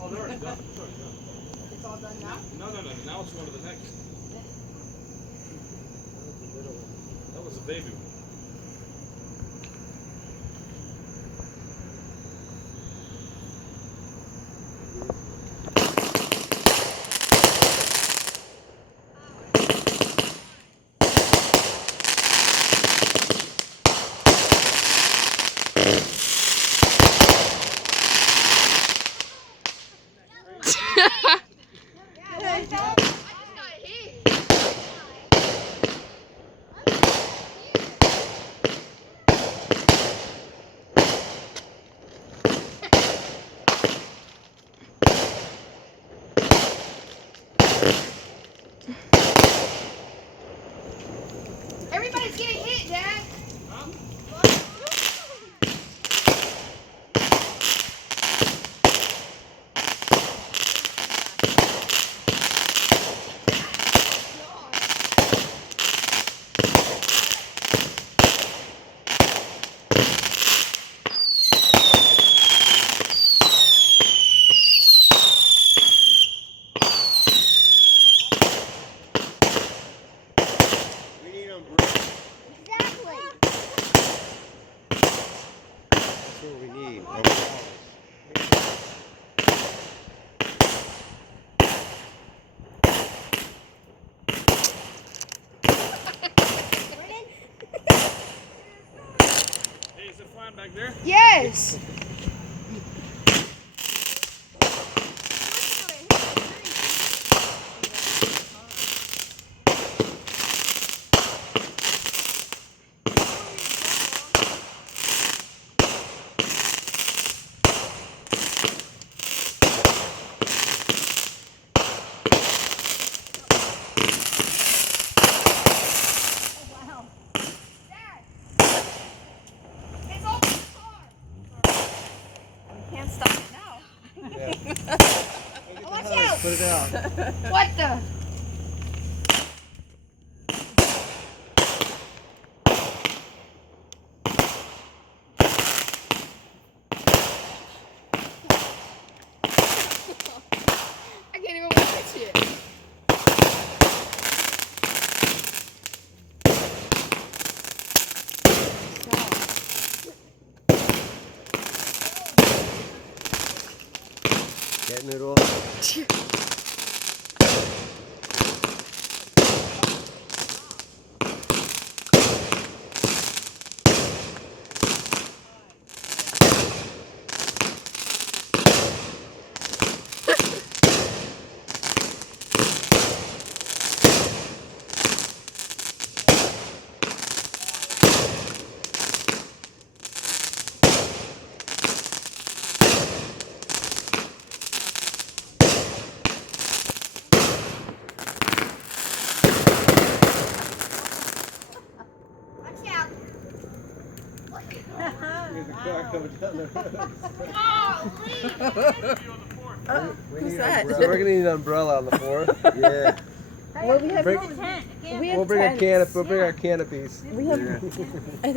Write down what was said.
Oh, they're already done. It's all done now? No. Now it's going to the next. That was the baby one. Everybody's getting hit, Dad. Huh? Exactly. That's what we need. Umbrellas. Hey, is it flying back there? Yes. Can't stop it now. Yeah. Watch out! Put it out. What the? I can't even watch it. Getting it off. Watch out. There's a car coming down the road. Oh, We Who's need that? umbrella. We're gonna need an umbrella on the floor. Yeah. Well, we have Bring- no tent. We'll bring our canopies. We have, Yeah. I think.